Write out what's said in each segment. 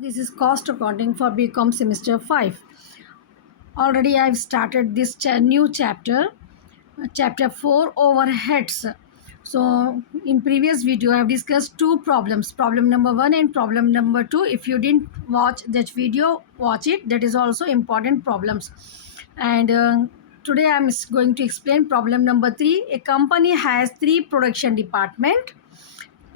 This is cost accounting for BCom semester 5. Already I've started this new chapter, chapter 4 overheads. So in previous video I have discussed two problems, problem number 1 and problem number 2. If you didn't watch that video, watch it. That is also important problems. And today I'm going to explain problem number 3. A company has 3 production department,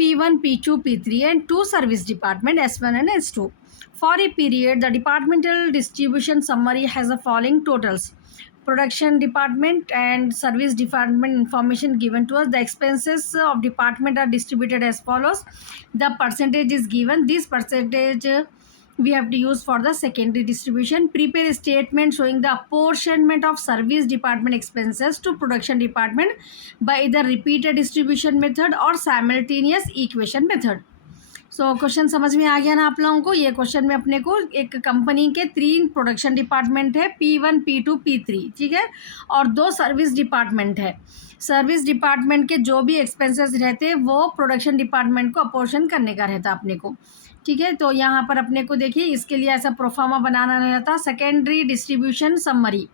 P1, P2, P3 and 2 service department S1 and S2. For a period, the departmental distribution summary has the following totals. Production department and service department information given to us. The expenses of department are distributed as follows. The percentage is given. This percentage we have to use for the secondary distribution. Prepare a statement showing the apportionment of service department expenses to production department by either repeated distribution method or simultaneous equation method. So question समझ में आ गया ना आप लोगों को। ये question में अपने को एक कंपनी के 3 प्रोडक्शन डिपार्टमेंट है, P1, P2, P3, ठीक है, और 2 सर्विस डिपार्टमेंट है। सर्विस डिपार्टमेंट के जो भी एक्सपेंसेस रहते हैं वो प्रोडक्शन डिपार्टमेंट को अपोर्शन करने का रहता अपने को, ठीक है। तो यहाँ पर अपने को देखिए इसके लिए ऐसा प्रोफार्मा बनाना रहता। सेकेंडरी डिस्ट्रीब्यूशन समरी,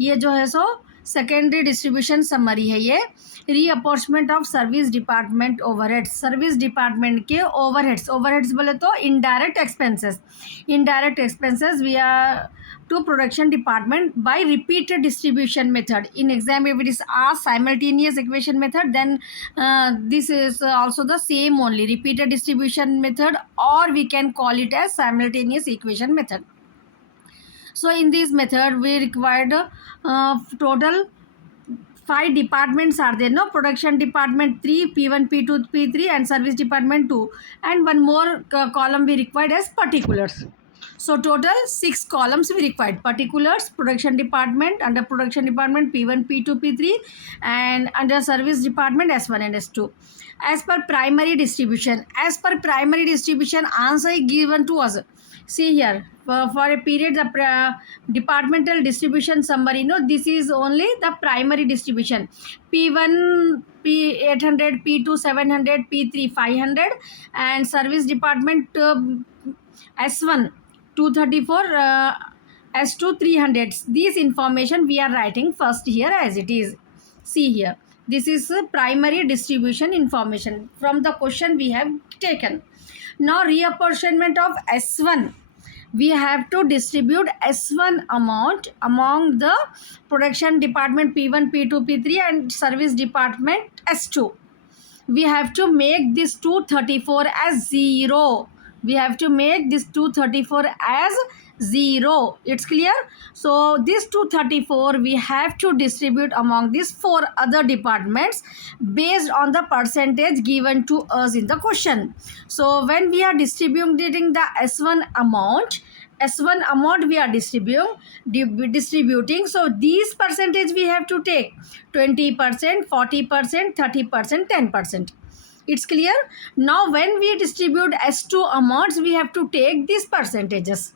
ये जो है सो सेकेंडरी डिस्ट्रीब्यूशन समरी है। ये reapportionment of service department overheads, service department के ओवरहेड्स, ओवरहेड्स बोले तो indirect expenses, indirect expenses we are to production department by repeated distribution method. In exam if it is asked simultaneous equation method, then this is also the same only, repeated distribution method, or we can call it as simultaneous equation method. So in this method we required total 5 departments are there, no? Production department 3, P1, P2, P3 and service department 2, and one more column we required as particulars. So total 6 columns we required. Particulars, production department, under production department P1, P2, P3, and under service department S1 and S2. As per primary distribution, answer is given to us. See here, for a period the departmental distribution summary, no, this is only the primary distribution. P1 P800, P2 700, P3 500, and service department S1 234, S2 300. This information we are writing first here as it is. See here, this is primary distribution information from the question we have taken. Now reapportionment of S1, we have to distribute S1 amount among the production department P1, P2, P3 and service department S2. We have to make this 234 as 0. We have to make this 234 as 0. It's clear? So this 234 we have to distribute among these 4 other departments based on the percentage given to us in the question. So when we are distributing the S1 amount we are distributing. So these percentage we have to take 20%, 40%, 30%, 10%. It's clear? Now when we distribute S2 amounts, we have to take these percentages.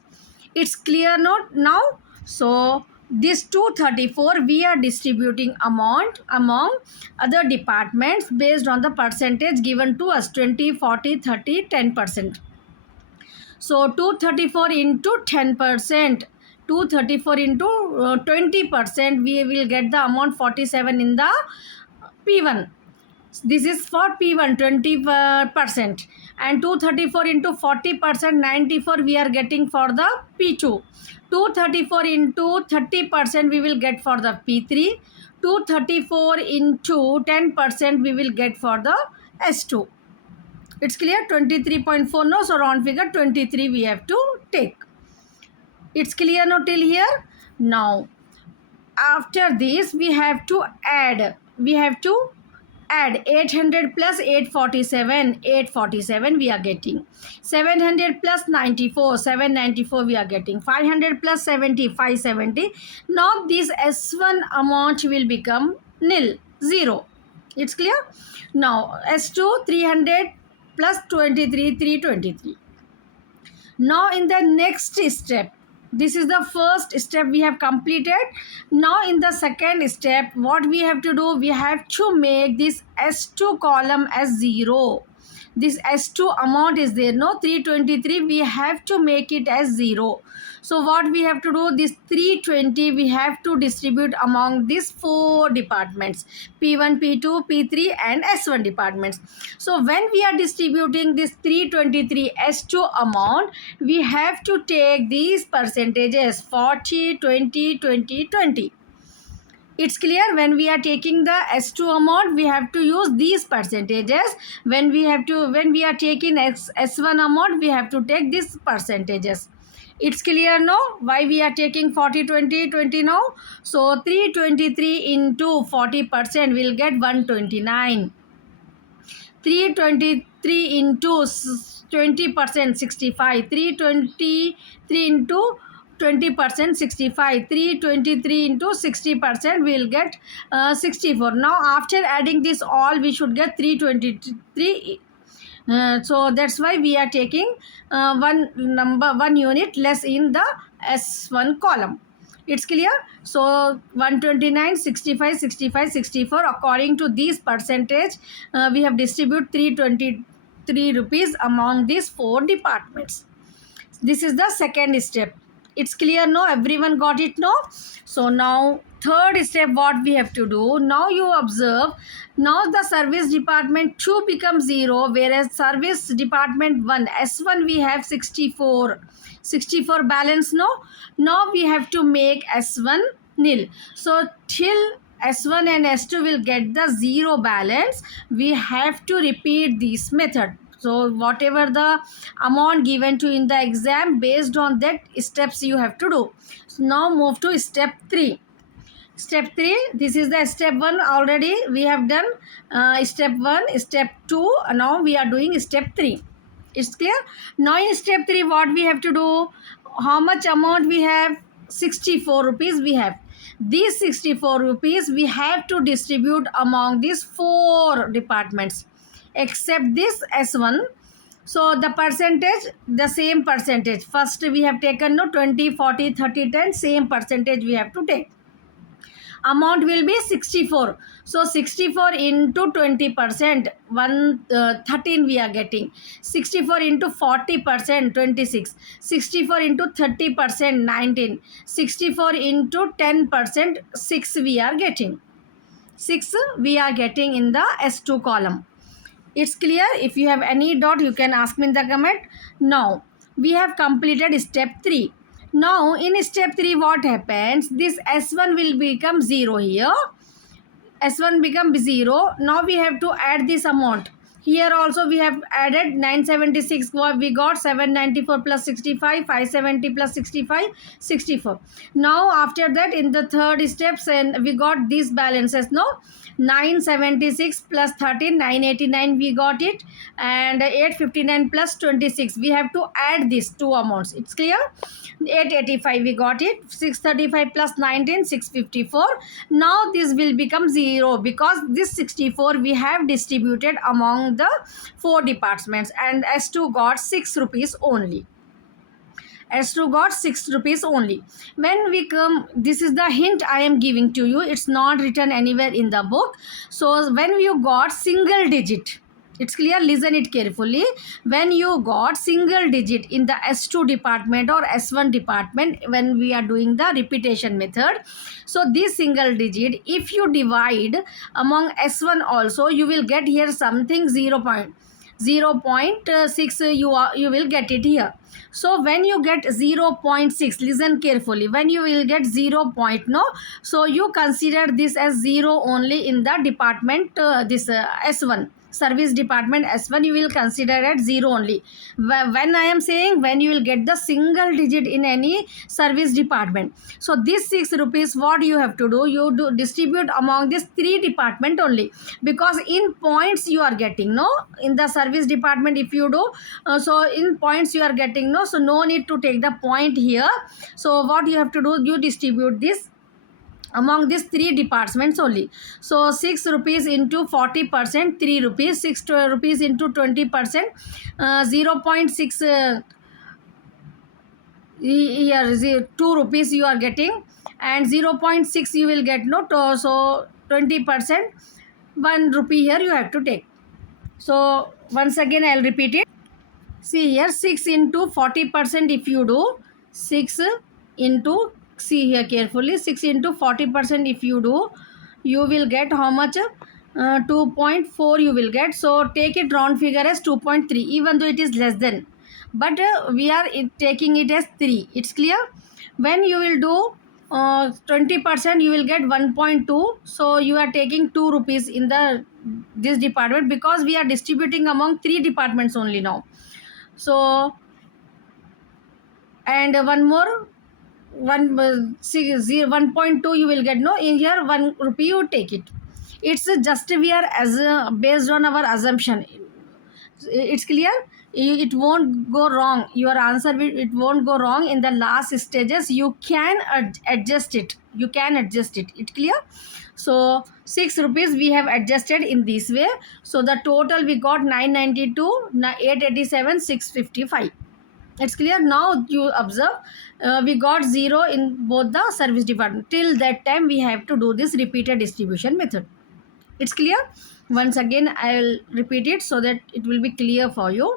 It's clear now? So this 234 we are distributing amount among other departments based on the percentage given to us, 20, 40, 30, 10%. So 234 into 10%, 234 into 20%, we will get the amount 47 in the P1. This is for P1, 20%, and 234 into 40%, 94 we are getting for the P2. 234 into 30% we will get for the P3. 234 into 10% we will get for the S2. It's clear? 23.4, no? So round figure 23 we have to take. It's clear now till here? Now after this we have to add. 800 plus 847, 847 we are getting. 700 plus 94, 794 we are getting. 500 plus 70, 570. Now this S1 amount will become nil, 0. It's clear? Now S2 300 plus 23, 323. Now in the next step, this is the first step we have completed. Now in the second step, what we have to do, we have to make this S2 column as 0. this S2 amount is there, no, 323, we have to make it as 0. So what we have to do, this 320 we have to distribute among these 4 departments, P1, P2, P3 and S1 departments. So when we are distributing this 323 S2 amount, we have to take these percentages 40, 20, 20, 20. It's clear. When we are taking the S2 amount, we have to use these percentages. When we are taking S1 amount, we have to take these percentages. It's clear now why we are taking 40, 20, 20 now. So 323 into 40% will get 129. 323 into 20%, 65. 323 into 20%, 65. 323 into 60% will get 64. Now after adding this all, we should get 323. So that's why we are taking one unit less in the S1 column. It's clear. So 129, 65, 65, 64, according to these percentage, we have distributed 323 rupees among these 4 departments. This is the second step. It's clear, no? Everyone got it, no? So now third step, what we have to do, now you observe, now the service department 2 becomes 0, whereas service department 1, S1 we have 64 balance, no? Now we have to make S1 nil. So till S1 and S2 will get the 0 balance, we have to repeat this method. So whatever the amount given to in the exam, based on that steps you have to do. So now move to step 3. Step 3, this is the step 1 already we have done. Step 1, step 2, now we are doing step 3. It's clear. Now in step 3, what we have to do, how much amount we have, 64 rupees we have. These 64 rupees we have to distribute among these 4 departments except this S1. So the percentage, the same percentage. First we have taken, no, 20, 40, 30, 10, same percentage we have to take. Amount will be 64. So 64 into 20%, 13 we are getting. 64 into 40%, 26. 64 into 30%, 19. 64 into 10%, 6 we are getting. 6 we are getting in the S2 column. It's clear. If you have any doubt, you can ask me in the comment. Now we have completed step 3. Now in step 3, what happens, this S1 will become 0 here. S1 becomes 0. Now we have to add this amount. Here also we have added 976, we got 794 plus 65, 570 plus 65, 64. Now after that, in the third steps, and we got these balances, no, 976 plus 13, 989 we got it, and 859 plus 26, we have to add these two amounts. It's clear. 885 we got it, 635 plus 19, 654. Now this will become 0 because this 64 we have distributed among the 4 departments, and S2 got 6 rupees only. S2 got 6 rupees only. When we come, this is the hint I am giving to you. It's not written anywhere in the book. So when you got single digit, it's clear, listen it carefully. When you got single digit in the S2 department or S1 department, when we are doing the repetition method, so this single digit, if you divide among S1 also, you will get here something 0.6, you will get it here. So when you get 0.6, listen carefully, when you will get 0.no, so you consider this as 0 only in the department, this S1 service department S1, you will consider at 0 only. When I am saying when you will get the single digit in any service department, so this 6 rupees, what you have to do, you do distribute among these 3 department only, because in points you are getting, no, in the service department if you do, so in points you are getting, no, so no need to take the point here. So what you have to do, you distribute this among these 3 departments only. So 6 rupees into 40%, 3 rupees, 6 rupees into 20%, 0.6 here 2 rupees you are getting, and 0.6 you will get, no, so 20%, 1 rupee here you have to take. So once again I'll repeat it. See here, 6 into 40% if you do, 6 into, see here carefully, 6 into 40% if you do, you will get how much? 2.4 you will get. So take it round figure as 2.3, even though it is less than, but we are taking it as 3. It's clear? When you will do 20%, you will get 1.2. So you are taking 2 rupees in the this department, because we are distributing among 3 departments only now. So, and one more, 1.2 you will get, no, in here 1 rupee you take it. It's just we are as based on our assumption. It's clear? It won't go wrong, your answer will, it won't go wrong in the last stages. You can adjust it, you can adjust it. It clear? So 6 rupees we have adjusted in this way. So the total we got 992, 887, 655. It's clear? Now you observe, we got 0 in both the service department. Till that time we have to do this repeated distribution method. It's clear? Once again I will repeat it so that it will be clear for you.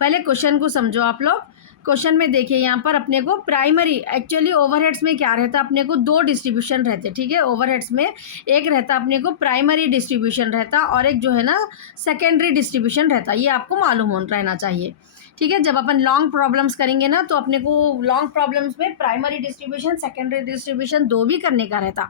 पहले question को समझो आप लोग. Question में देखिए, यहाँ पर अपने को प्राइमरी, एक्चुअली ओवरहेड्स में क्या रहता है, अपने को 2 डिस्ट्रीब्यूशन रहते हैं. ठीक है, ओवरहेड्स में एक रहता अपने को प्राइमरी डिस्ट्रीब्यूशन रहता, और एक जो है ना सेकेंडरी डिस्ट्रीब्यूशन रहता. ये आपको मालूम हो रहना चाहिए. ठीक है, जब अपन लॉन्ग प्रॉब्लम्स करेंगे ना, तो अपने को लॉन्ग प्रॉब्लम्स में प्राइमरी डिस्ट्रीब्यूशन सेकेंडरी डिस्ट्रीब्यूशन 2 भी करने का रहता.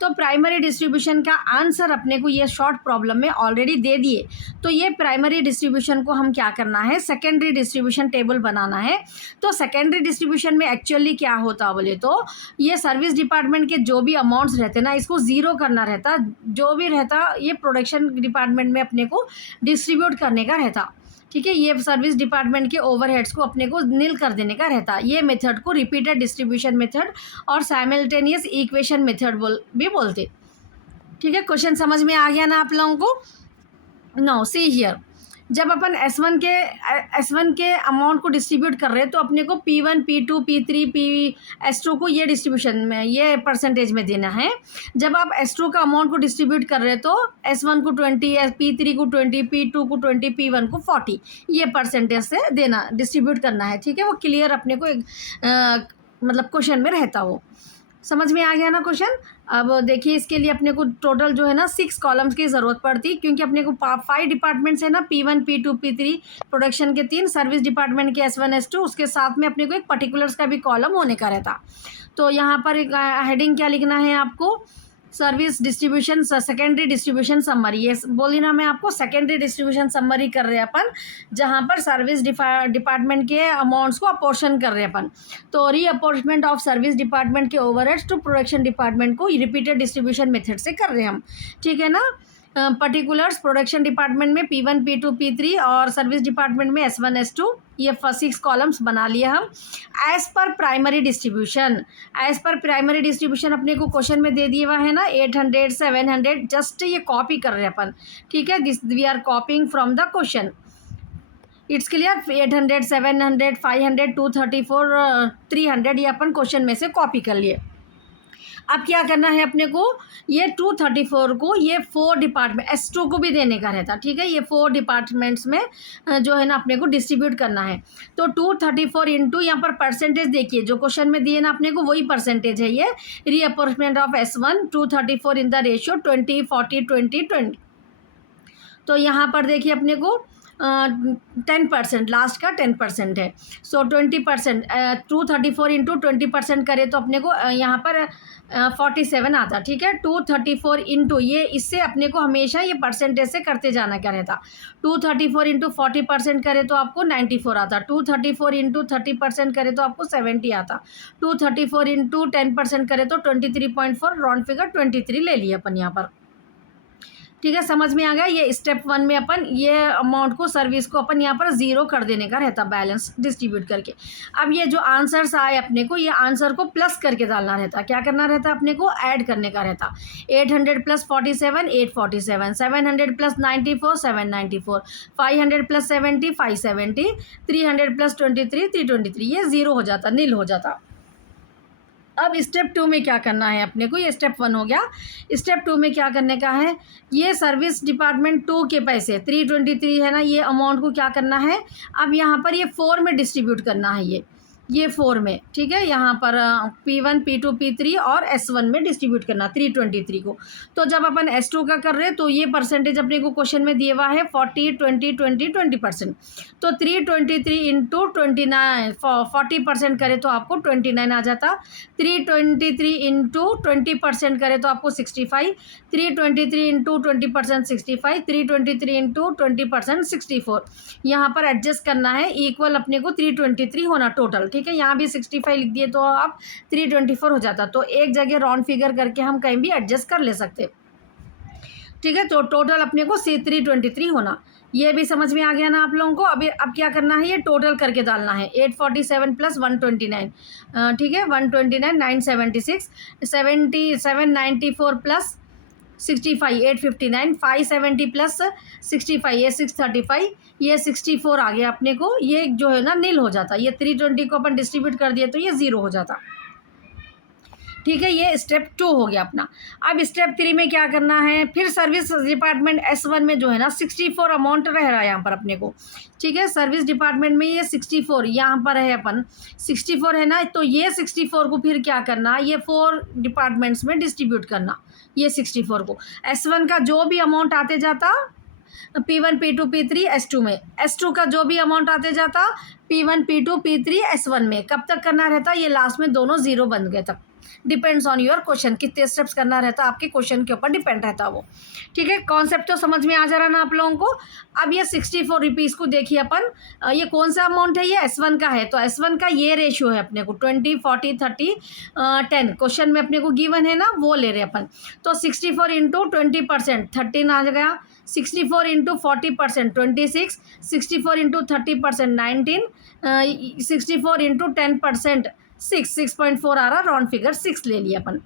तो प्राइमरी डिस्ट्रीब्यूशन का आंसर अपने को ये शॉर्ट प्रॉब्लम में ऑलरेडी दे दिए. तो ये प्राइमरी डिस्ट्रीब्यूशन को हम क्या करना है, सेकेंडरी डिस्ट्रीब्यूशन टेबल बनाना है. तो सेकेंडरी डिस्ट्रीब्यूशन में एक्चुअली क्या होता बोले तो, ये सर्विस डिपार्टमेंट के जो भी अमाउंट्स रहते ना, इसको ज़ीरो करना रहता. जो भी रहता ये प्रोडक्शन डिपार्टमेंट में अपने को डिस्ट्रीब्यूट करने का रहता. ठीक है, ये सर्विस डिपार्टमेंट के ओवरहेड्स को अपने को नील कर देने का रहता. ये मेथड को रिपीटेड डिस्ट्रीब्यूशन मेथड और साइमल्टेनियस इक्वेशन मेथड भी बोलते. ठीक है, क्वेश्चन समझ में आ गया ना आप लोगों को? नो, सी हियर, जब अपन S1 के अमाउंट को डिस्ट्रीब्यूट कर रहे हैं, तो अपने को P1, P2, P3, S2 को ये डिस्ट्रीब्यूशन में, ये परसेंटेज में देना है. जब आप S2 का अमाउंट को डिस्ट्रीब्यूट कर रहे हैं, तो S1 को 20, P3 को 20, P2 को 20, P1 को 40, ये परसेंटेज से देना, डिस्ट्रीब्यूट करना है. ठीक है, वो क्लियर अपने को मतलब क्वेश्चन में रहता. वो समझ में आ गया ना क्वेश्चन? अब देखिए, इसके लिए अपने को टोटल जो है ना 6 कॉलम्स की ज़रूरत पड़ती, क्योंकि अपने को 5 डिपार्टमेंट्स है ना, P1, P2, P3, प्रोडक्शन के 3, सर्विस डिपार्टमेंट के S1, S2, उसके साथ में अपने को एक पर्टिकुलर्स का भी कॉलम होने का रहता. तो यहाँ पर एक हेडिंग क्या लिखना है आपको, service distribution secondary distribution summary. ये बोली ना मैं आपको, सेकेंडरी डिस्ट्रीब्यूशन समरी कर रहे हैं अपन, जहाँ पर सर्विस डिपार्टमेंट के अमाउंट्स को अपोर्शन कर रहे हैं अपन. तो रीअपोर्शमेंट ऑफ सर्विस डिपार्टमेंट के ओवरहेड्स टू प्रोडक्शन डिपार्टमेंट को रिपीटेड डिस्ट्रीब्यूशन मेथड से कर रहे हैं हम. ठीक है ना? पर्टिकुलर्स प्रोडक्शन डिपार्टमेंट में P1, P2, P3 और सर्विस डिपार्टमेंट में S1, S2, ये 6 कॉलम्स बना लिए हम. As per primary distribution, as per primary distribution अपने को क्वेश्चन में दे दिया हुआ है ना, 800, 700, जस्ट ये कॉपी कर रहे हैं अपन. ठीक है, this we are copying from the question. It's clear? 800, 700, 500, 234, 300 ये अपन क्वेश्चन में से कॉपी कर लिए. अब क्या करना है अपने को, ये 234 को ये 4 डिपार्टमेंट S2 को भी देने का रहता. ठीक है, ये 4 डिपार्टमेंट्स में जो है ना अपने को डिस्ट्रीब्यूट करना है. तो 234 इंटू, यहाँ पर परसेंटेज देखिए, जो क्वेश्चन में दिए ना अपने को वही परसेंटेज है. ये reapportionment of S1, 234 in the ratio 20, 40, 20, 20. तो यहाँ पर देखिए अपने को 10%, लास्ट का 10% है. सो 20%, 234 इंटू 20% करें तो अपने को यहाँ पर 47 आता. ठीक है, 234 इंटू, ये इससे अपने को हमेशा ये परसेंटेज से करते जाना क्या रहता. 234 इंटू 40% करें तो आपको 94 आता. 234 इंटू 30% करें तो आपको 70 आता. 234 इंटू 10% करें तो 23.4, राउंड फिगर 23 ले लिया अपन यहाँ पर. ठीक है, समझ में आ गया? ये स्टेप 1 में अपन ये अमाउंट को, सर्विस को अपन यहाँ पर 0 कर देने का रहता, बैलेंस डिस्ट्रीब्यूट करके. अब ये जो आंसर्स आए अपने को, ये आंसर को प्लस करके डालना रहता. क्या करना रहता अपने को, ऐड करने का रहता. 800 प्लस 47, 847, 700 प्लस 94, 794, 500 प्लस 70, 570, 300 प्लस 23, 323, ये 0 हो जाता, नील हो जाता. अब स्टेप 2 में क्या करना है अपने को, ये स्टेप 1 हो गया। स्टेप 2 में क्या करने का है, ये सर्विस डिपार्टमेंट 2 के पैसे 323 है ना, ये अमाउंट को क्या करना है, अब यहाँ पर ये 4 में डिस्ट्रीब्यूट करना है, ये 4 में, ठीक है। यहाँ पर P1 P2 P3 और S1 में डिस्ट्रीब्यूट करना 323 को। तो जब अपन S2 का कर रहे हैं तो ये परसेंटेज अपने को क्वेश्चन में दिया हुआ है 40 20 20 20%। तो 323 इंटू 29 40% करे तो आपको 29 आ जाता। 323 इंटू 20% करे तो आपको 65। 323 इंटू 20% 65। 323 इंटू 20% 64। यहाँ पर एडजस्ट करना है, इक्वल अपने को 323 होना टोटल, ठीक है। यहाँ भी 65 लिख दिए तो आप 324 हो जाता। तो एक जगह राउंड फिगर करके हम कहीं भी एडजस्ट कर ले सकते, ठीक है। तो टोटल अपने को 323 होना, ये भी समझ में आ गया ना आप लोगों को। अब क्या करना है, ये टोटल करके डालना है 847 प्लस 129, ठीक है, 129 976 794 प्लस 65 859 570 प्लस 65 ये 635 ये 64 आ गया अपने को। ये जो है ना नील हो जाता, ये 320 को अपन डिस्ट्रीब्यूट कर दिए तो ये 0 हो जाता, ठीक है। ये स्टेप 2 हो गया अपना। अब स्टेप 3 में क्या करना है, फिर सर्विस डिपार्टमेंट S1 में जो है ना 64 अमाउंट रह रहा है यहाँ पर अपने को, ठीक है। सर्विस डिपार्टमेंट में ये 64 यहाँ पर है, अपन 64 है ना, तो ये 64 को फिर क्या करना, ये 4 डिपार्टमेंट्स में डिस्ट्रीब्यूट करना, ये 64 को। S1 का जो भी अमाउंट आते जाता P1 P2 P3 S2 में, S2 का जो भी अमाउंट आते जाता P1 P2 P3 S1 में। कब तक करना रहता, ये लास्ट में दोनों 0 बन गए तक। डिपेंड्स ऑन योर क्वेश्चन, कितने स्टेप्स करना रहता आपके क्वेश्चन के ऊपर डिपेंड रहता वो, ठीक है। कॉन्सेप्ट तो समझ में आ जा रहा ना आप लोगों को। अब ये 64 रुपीज़ को देखिए अपन, ये कौन सा अमाउंट है, ये S1 का है। तो S1 का ये रेशियो है अपने को 20 40 30 10, क्वेश्चन में अपने को गिवन है ना, वो ले रहे अपन। तो 64 इंटू 20% 13 आ गया। 64 इंटू 40% 26। 64 इंटू 30% 19। 64 इंटू 10% 6.4 आ रहा, राउंड फिगर 6 ले लिया अपन,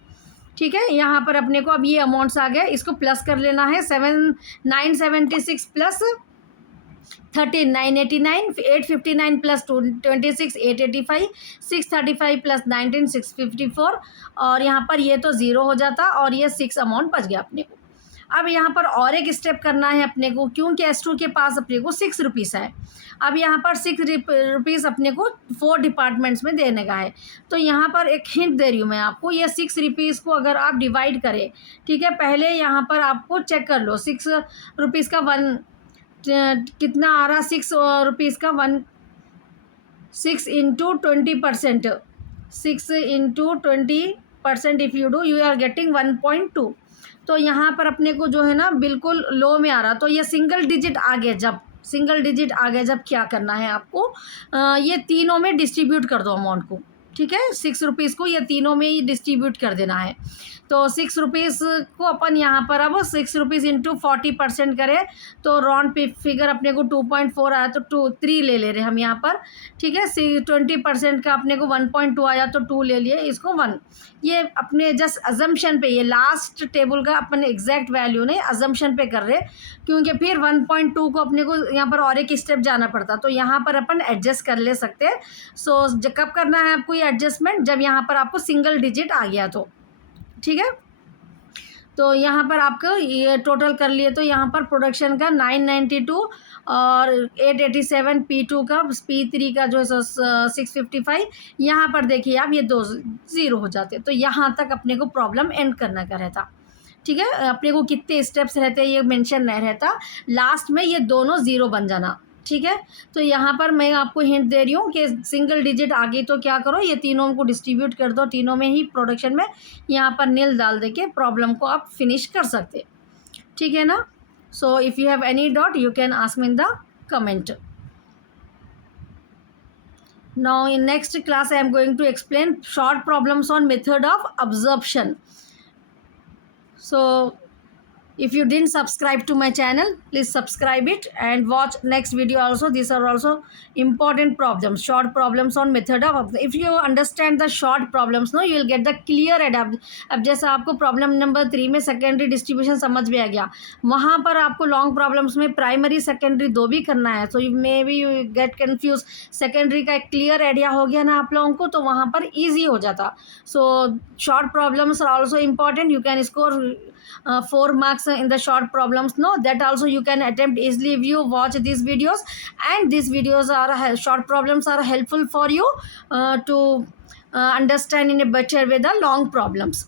ठीक है। यहाँ पर अपने को अब ये अमाउंट्स आ गए, इसको प्लस कर लेना है। 976 प्लस 13 989, 859 प्लस 26 885, 635 प्लस 19 654, और यहाँ पर ये तो 0 हो जाता और ये 6 अमाउंट बच गया अपने को। अब यहाँ पर और एक स्टेप करना है अपने को, क्योंकि S2 के पास अपने को 6 रुपीज़ है। अब यहाँ पर 6 रुपीज़ अपने को 4 डिपार्टमेंट्स में देने का है। तो यहाँ पर एक हिंट दे रही हूँ मैं आपको, ये 6 रुपीज़ को अगर आप डिवाइड करें, ठीक है, पहले यहाँ पर आपको चेक कर लो 6 रुपीज़ का 1 कितना आ रहा, 6 रुपीज़ का 6 into 20%, 6 into 20% if you do you are getting 1.2। तो यहाँ पर अपने को जो है ना बिल्कुल लो में आ रहा, तो ये सिंगल डिजिट आ गया, जब सिंगल डिजिट आ गया जब क्या करना है आपको, ये तीनों में डिस्ट्रीब्यूट कर दो अमाउंट को, ठीक है। 6 रुपीज़ को ये तीनों में ही डिस्ट्रीब्यूट कर देना है। तो 6 रुपीज़ को अपन यहाँ पर अब 6 रुपीज़ इंटू 40% करें तो राउंड फिगर अपने को 2.4 आया, तो 3 ले ले रहे हम यहाँ पर, ठीक है। 20% का अपने को 1.2 आया तो 2 ले लिए, इसको 1। ये अपने जस्ट अजम्पशन पे, ये लास्ट टेबल का अपन एग्जैक्ट वैल्यू नहीं, अजम्पशन पे कर रहे, क्योंकि फिर 1.2 को अपने को यहाँ पर और एक स्टेप जाना पड़ता, तो यहाँ पर अपन एडजस्ट कर ले सकते हैं। सो कब करना है आपको ये एडजस्टमेंट, जब यहाँ पर आपको सिंगल डिजिट आ गया तो, ठीक है। तो यहाँ पर आपको ये टोटल कर लिए तो यहाँ पर प्रोडक्शन का 992 और 887, P2 का, P3 का जो है 655। यहाँ पर देखिए आप ये 2 0 हो जाते, तो यहाँ तक अपने को प्रॉब्लम एंड करना का रहता, ठीक है। अपने को कितने स्टेप्स रहते हैं ये मेंशन नहीं रहता, लास्ट में ये दोनों 0 बन जाना, ठीक है। तो यहाँ पर मैं आपको हिंट दे रही हूँ कि सिंगल डिजिट आ गई तो क्या करो, ये तीनों को डिस्ट्रीब्यूट कर दो, तीनों में ही प्रोडक्शन में यहाँ पर नील डाल दे के प्रॉब्लम को आप फिनिश कर सकते, ठीक है ना। So if you have any doubt you can ask me in the comment. Now in next class I am going to explain short problems on method of absorption. So If you didn't subscribe to my channel, please subscribe it and watch next video also. These are also important problems, short problems on method of. If you understand the short problems, no, you will get the clear adapt. अब जैसा आपको problem number 3 में secondary distribution समझ में आ गया, वहाँ पर आपको लॉन्ग प्रॉब्लम्स में प्राइमरी सेकेंडरी दो भी करना है. So you may be get confuse. Secondary का एक क्लियर आइडिया हो गया ना आप लोगों को, तो वहाँ पर ईजी हो जाता. So short problems are also important. You can score 4 marks in the short problems, no, that also you can attempt easily if you watch these videos. And these videos are short problems are helpful for you to understand in a better way the long problems.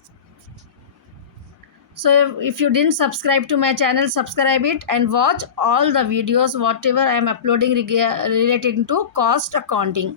So if you didn't subscribe to my channel, subscribe it and watch all the videos whatever I am uploading related to cost accounting.